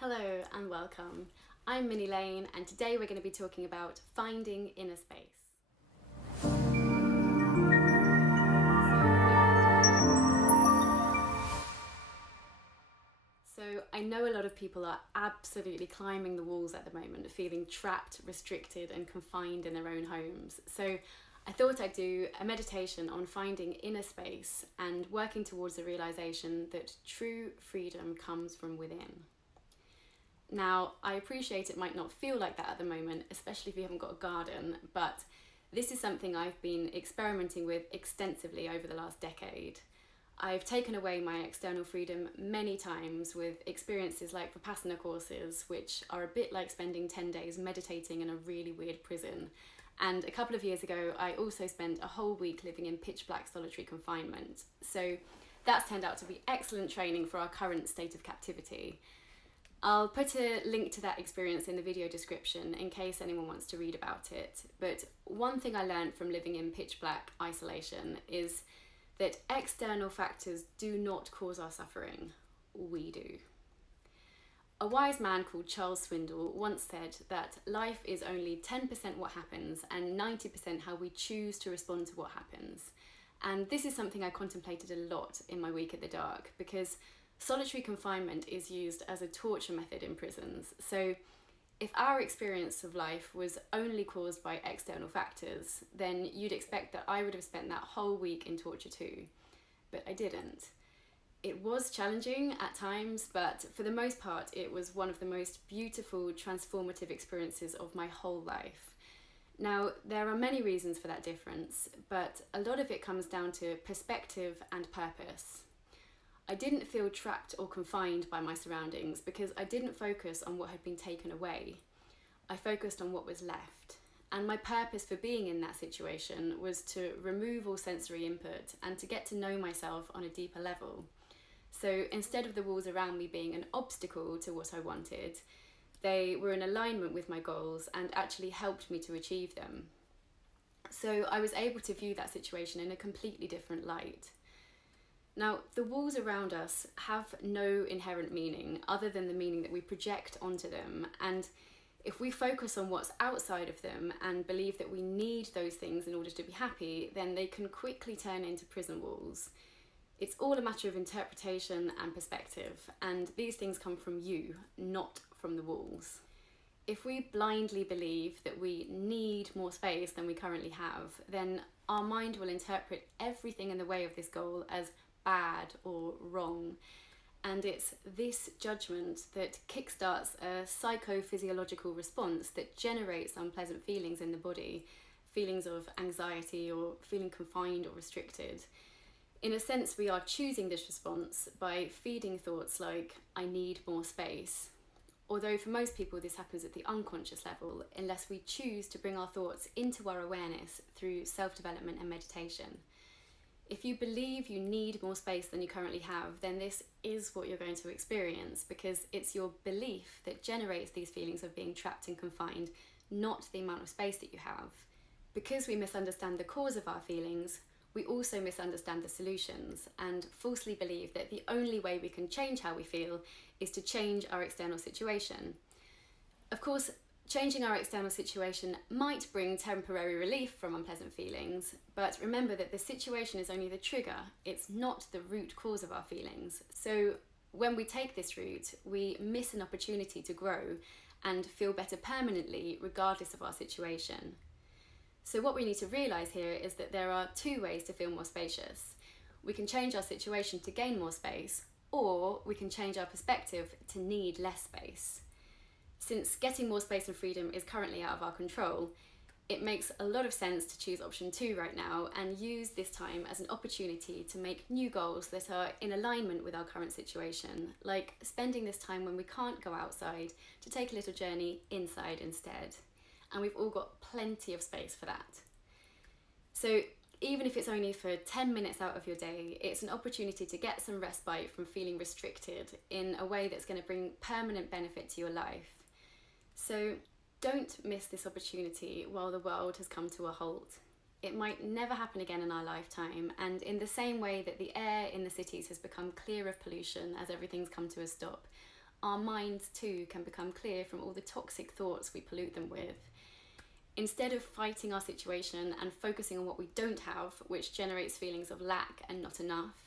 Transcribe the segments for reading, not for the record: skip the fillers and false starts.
Hello and welcome. I'm Minnie Lane, and today we're going to be talking about finding inner space. So I know a lot of people are absolutely climbing the walls at the moment, feeling trapped, restricted and confined in their own homes. So I thought I'd do a meditation on finding inner space and working towards the realization that true freedom comes from within. Now, I appreciate it might not feel like that at the moment, especially if you haven't got a garden, but this is something I've been experimenting with extensively over the last decade. I've taken away my external freedom many times with experiences like Vipassana courses, which are a bit like spending 10 days meditating in a really weird prison. And a couple of years ago, I also spent a whole week living in pitch black solitary confinement. So that's turned out to be excellent training for our current state of captivity. I'll put a link to that experience in the video description in case anyone wants to read about it. But one thing I learned from living in pitch black isolation is that external factors do not cause our suffering. We do. A wise man called Charles Swindoll once said that life is only 10% what happens and 90% how we choose to respond to what happens. And this is something I contemplated a lot in my week at the dark, because solitary confinement is used as a torture method in prisons. So if our experience of life was only caused by external factors, then you'd expect that I would have spent that whole week in torture too. But I didn't. It was challenging at times, but for the most part, it was one of the most beautiful, transformative experiences of my whole life. Now, there are many reasons for that difference, but a lot of it comes down to perspective and purpose. I didn't feel trapped or confined by my surroundings because I didn't focus on what had been taken away. I focused on what was left. And my purpose for being in that situation was to remove all sensory input and to get to know myself on a deeper level. So instead of the walls around me being an obstacle to what I wanted, they were in alignment with my goals and actually helped me to achieve them. So I was able to view that situation in a completely different light. Now, the walls around us have no inherent meaning other than the meaning that we project onto them. And if we focus on what's outside of them and believe that we need those things in order to be happy, then they can quickly turn into prison walls. It's all a matter of interpretation and perspective, and these things come from you, not from the walls. If we blindly believe that we need more space than we currently have, then our mind will interpret everything in the way of this goal as bad or wrong. And it's this judgment that kickstarts a psychophysiological response that generates unpleasant feelings in the body, feelings of anxiety or feeling confined or restricted. In a sense, we are choosing this response by feeding thoughts like, I need more space. Although for most people this happens at the unconscious level, unless we choose to bring our thoughts into our awareness through self-development and meditation. If you believe you need more space than you currently have, then this is what you're going to experience, because it's your belief that generates these feelings of being trapped and confined, not the amount of space that you have. Because we misunderstand the cause of our feelings, we also misunderstand the solutions and falsely believe that the only way we can change how we feel is to change our external situation. Of course, changing our external situation might bring temporary relief from unpleasant feelings, but remember that the situation is only the trigger, it's not the root cause of our feelings. So when we take this route, we miss an opportunity to grow and feel better permanently regardless of our situation. So what we need to realise here is that there are two ways to feel more spacious. We can change our situation to gain more space, or we can change our perspective to need less space. Since getting more space and freedom is currently out of our control, it makes a lot of sense to choose option 2 right now and use this time as an opportunity to make new goals that are in alignment with our current situation, like spending this time when we can't go outside to take a little journey inside instead. And we've all got plenty of space for that. So even if it's only for 10 minutes out of your day, it's an opportunity to get some respite from feeling restricted in a way that's going to bring permanent benefit to your life. So don't miss this opportunity while the world has come to a halt. It might never happen again in our lifetime, and in the same way that the air in the cities has become clear of pollution as everything's come to a stop, our minds too can become clear from all the toxic thoughts we pollute them with. Instead of fighting our situation and focusing on what we don't have, which generates feelings of lack and not enough,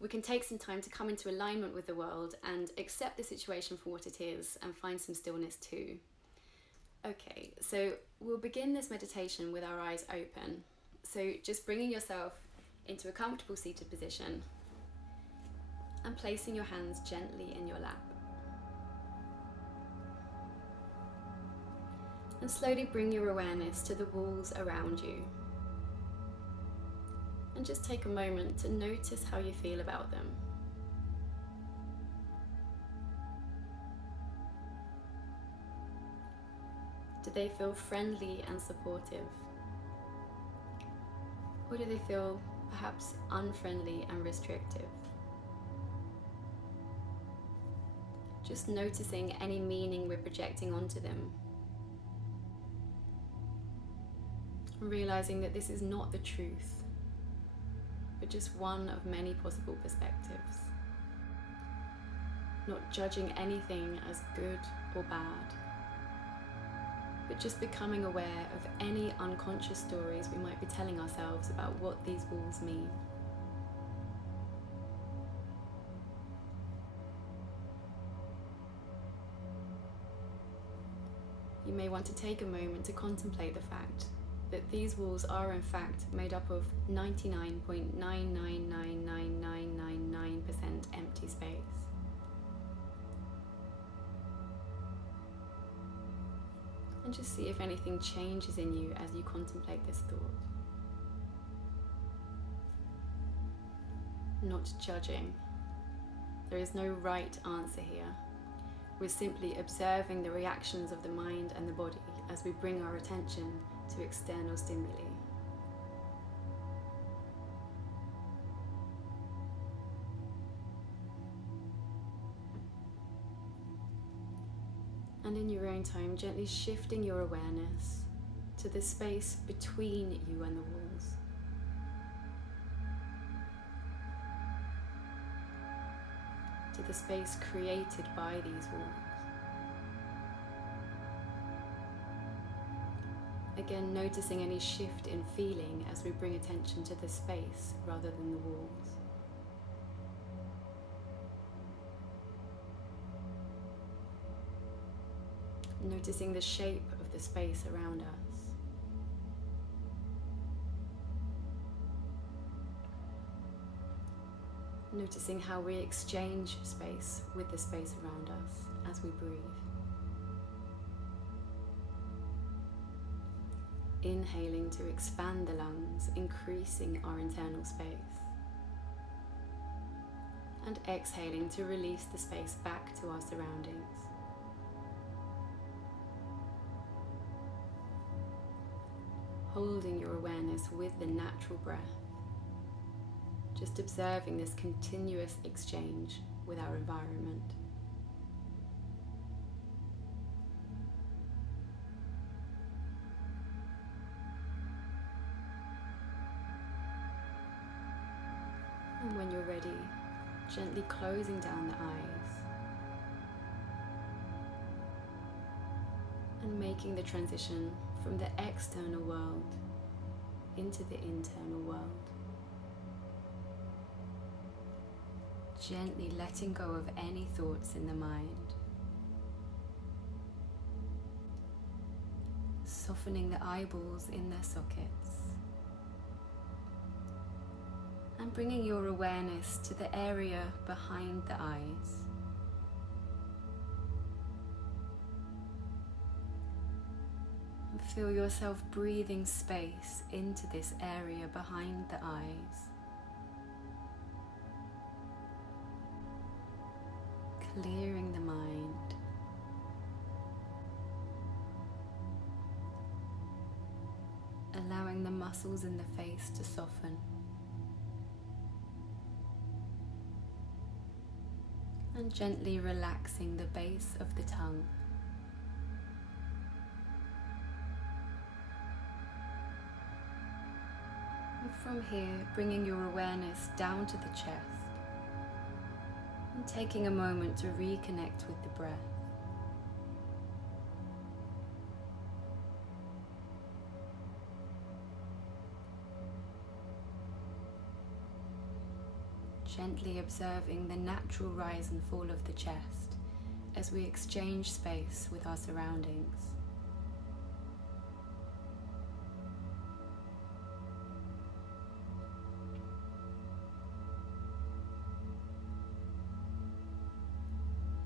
we can take some time to come into alignment with the world and accept the situation for what it is and find some stillness too. Okay, so we'll begin this meditation with our eyes open. So just bringing yourself into a comfortable seated position and placing your hands gently in your lap. And slowly bring your awareness to the walls around you. And just take a moment to notice how you feel about them. Do they feel friendly and supportive? Or do they feel perhaps unfriendly and restrictive? Just noticing any meaning we're projecting onto them. Realizing that this is not the truth, but just one of many possible perspectives. Not judging anything as good or bad, but just becoming aware of any unconscious stories we might be telling ourselves about what these walls mean. You may want to take a moment to contemplate the fact that these walls are in fact made up of 99.9999999% empty space. And just see if anything changes in you as you contemplate this thought. Not judging. There is no right answer here. We're simply observing the reactions of the mind and the body as we bring our attention to external stimuli. And in your own time, gently shifting your awareness to the space between you and the walls. To the space created by these walls. Again, noticing any shift in feeling as we bring attention to the space rather than the walls. Noticing the shape of the space around us. Noticing how we exchange space with the space around us as we breathe. Inhaling to expand the lungs, increasing our internal space. And exhaling to release the space back to our surroundings. Holding your awareness with the natural breath. Just observing this continuous exchange with our environment. And when you're ready, gently closing down the eyes and making the transition from the external world into the internal world. Gently letting go of any thoughts in the mind. Softening the eyeballs in their sockets. And bringing your awareness to the area behind the eyes. And feel yourself breathing space into this area behind the eyes. Clearing the mind. Allowing the muscles in the face to soften. And gently relaxing the base of the tongue. And from here, bringing your awareness down to the chest, And taking a moment to reconnect with the breath. Gently observing the natural rise and fall of the chest as we exchange space with our surroundings.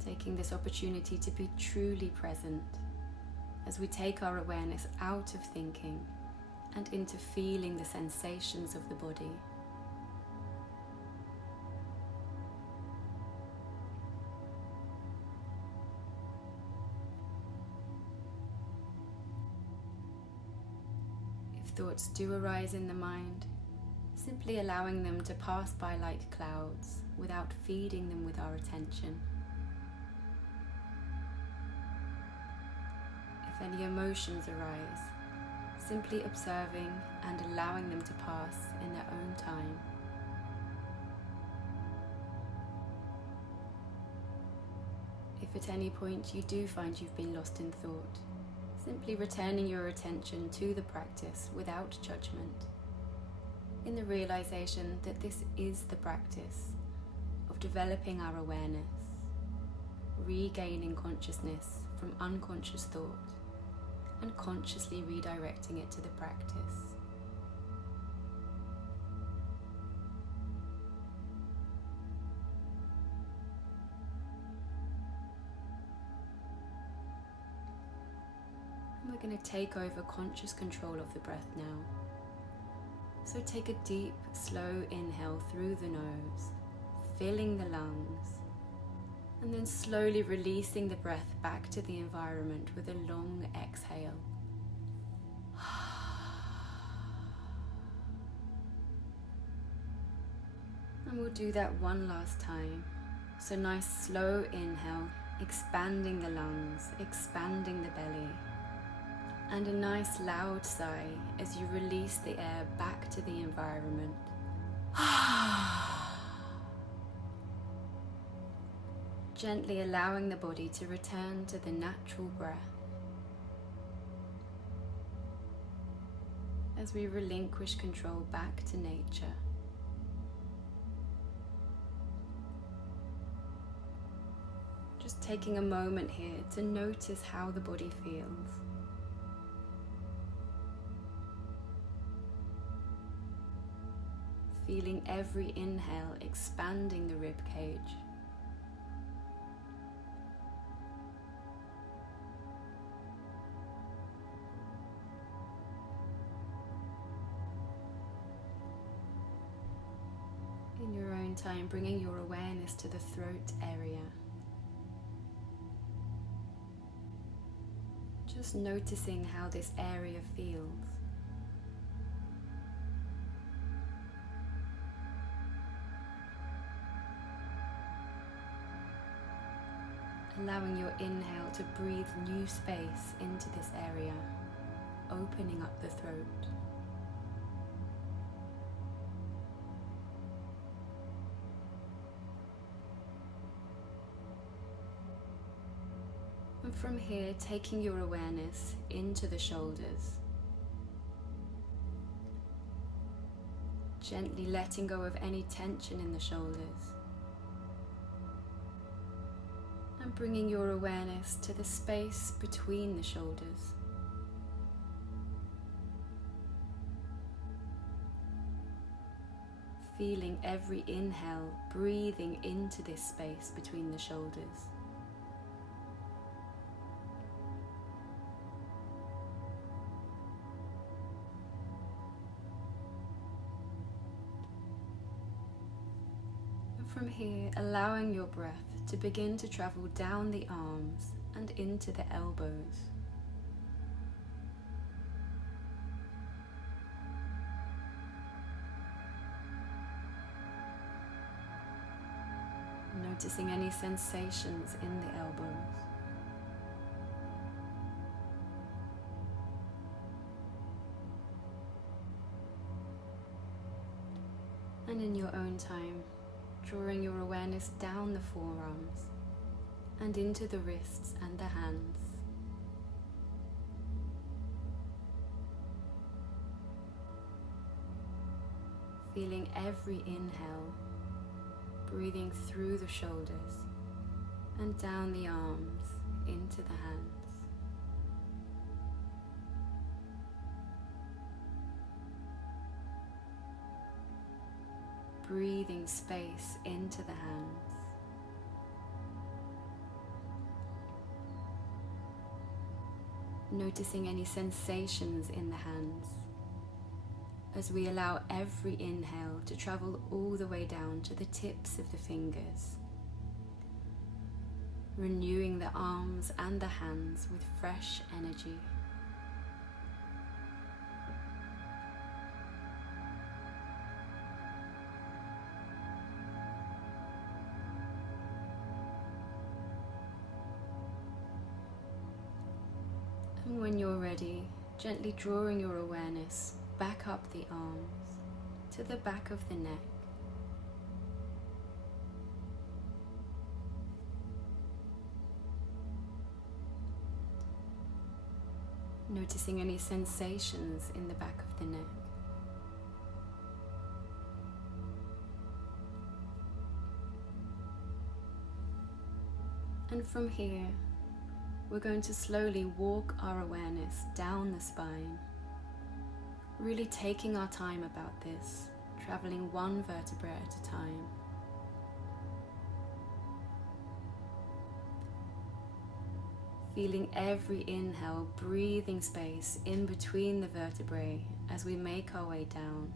Taking this opportunity to be truly present as we take our awareness out of thinking and into feeling the sensations of the body. If thoughts do arise in the mind, simply allowing them to pass by like clouds without feeding them with our attention. If any emotions arise, simply observing and allowing them to pass in their own time. If at any point you do find you've been lost in thought, simply returning your attention to the practice without judgment, in the realization that this is the practice of developing our awareness, regaining consciousness from unconscious thought, and consciously redirecting it to the practice. And we're going to take over conscious control of the breath now. So take a deep, slow inhale through the nose, filling the lungs, and then slowly releasing the breath back to the environment with a long exhale. And we'll do that one last time. So nice slow inhale, expanding the lungs, expanding the belly. And a nice loud sigh as you release the air back to the environment. Gently allowing the body to return to the natural breath as we relinquish control back to nature. Just taking a moment here to notice how the body feels. Feeling every inhale expanding the rib cage. In your own time, bringing your awareness to the throat area. Just noticing how this area feels. Allowing your inhale to breathe new space into this area, opening up the throat. And from here, taking your awareness into the shoulders. Gently letting go of any tension in the shoulders. And bringing your awareness to the space between the shoulders. Feeling every inhale breathing into this space between the shoulders. From here, allowing your breath to begin to travel down the arms and into the elbows. Noticing any sensations in the elbows. And in your own time, drawing your awareness down the forearms and into the wrists and the hands. Feeling every inhale, breathing through the shoulders and down the arms into the hands. Breathing space into the hands. Noticing any sensations in the hands as we allow every inhale to travel all the way down to the tips of the fingers, renewing the arms and the hands with fresh energy. And when you're ready, gently drawing your awareness back up the arms to the back of the neck. Noticing any sensations in the back of the neck. And from here, we're going to slowly walk our awareness down the spine, really taking our time about this, traveling one vertebra at a time. Feeling every inhale, breathing space in between the vertebrae as we make our way down.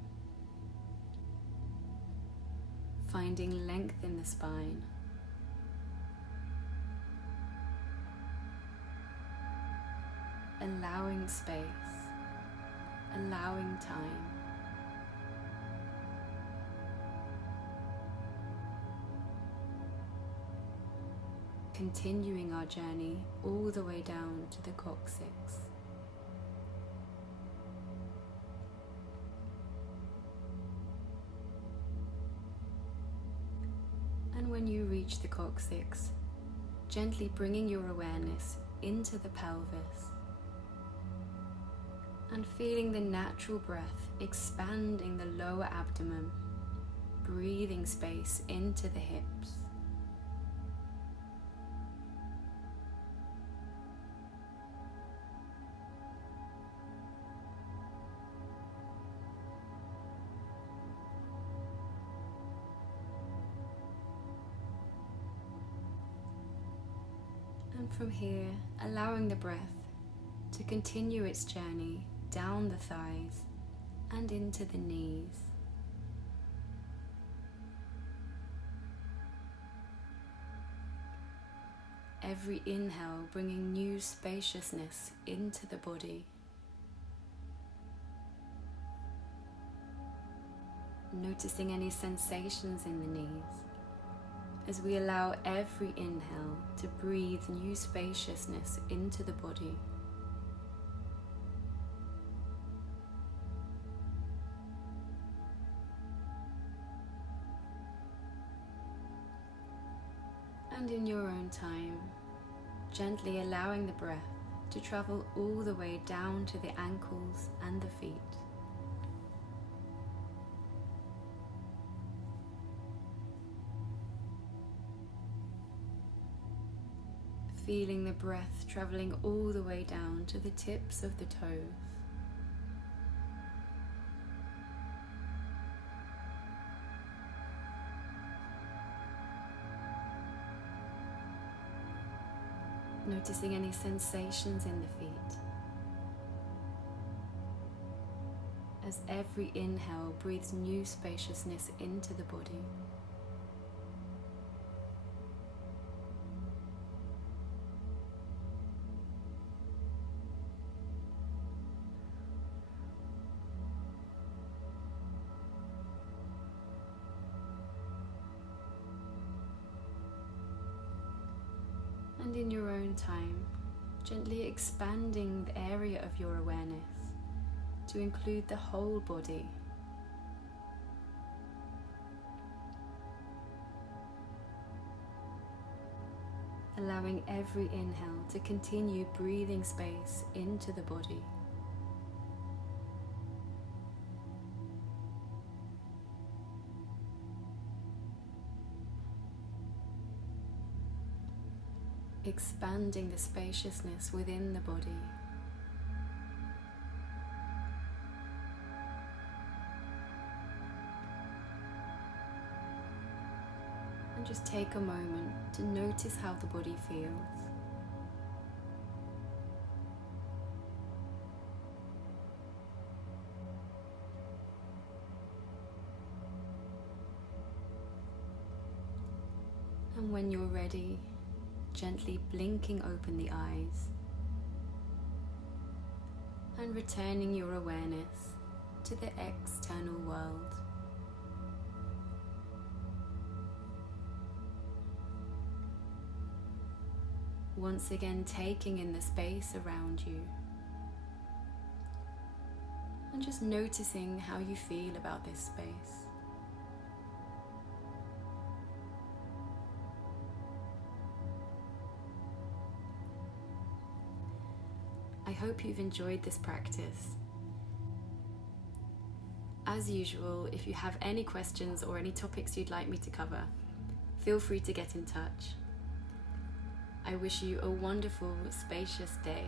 Finding length in the spine. Allowing space, allowing time. Continuing our journey all the way down to the coccyx. And when you reach the coccyx, gently bringing your awareness into the pelvis and feeling the natural breath expanding the lower abdomen, breathing space into the hips. And from here, allowing the breath to continue its journey down the thighs and into the knees. Every inhale bringing new spaciousness into the body. Noticing any sensations in the knees as we allow every inhale to breathe new spaciousness into the body. And in your own time, gently allowing the breath to travel all the way down to the ankles and the feet. Feeling the breath traveling all the way down to the tips of the toes. Noticing any sensations in the feet as every inhale breathes new spaciousness into the body. And in your own time, gently expanding the area of your awareness to include the whole body. allowing every inhale to continue breathing space into the body. Expanding the spaciousness within the body. And just take a moment to notice how the body feels. And when you're ready, gently blinking open the eyes and returning your awareness to the external world. Once again, taking in the space around you and just noticing how you feel about this space. I hope you've enjoyed this practice. As usual, if you have any questions or any topics you'd like me to cover, feel free to get in touch. I wish you a wonderful, spacious day.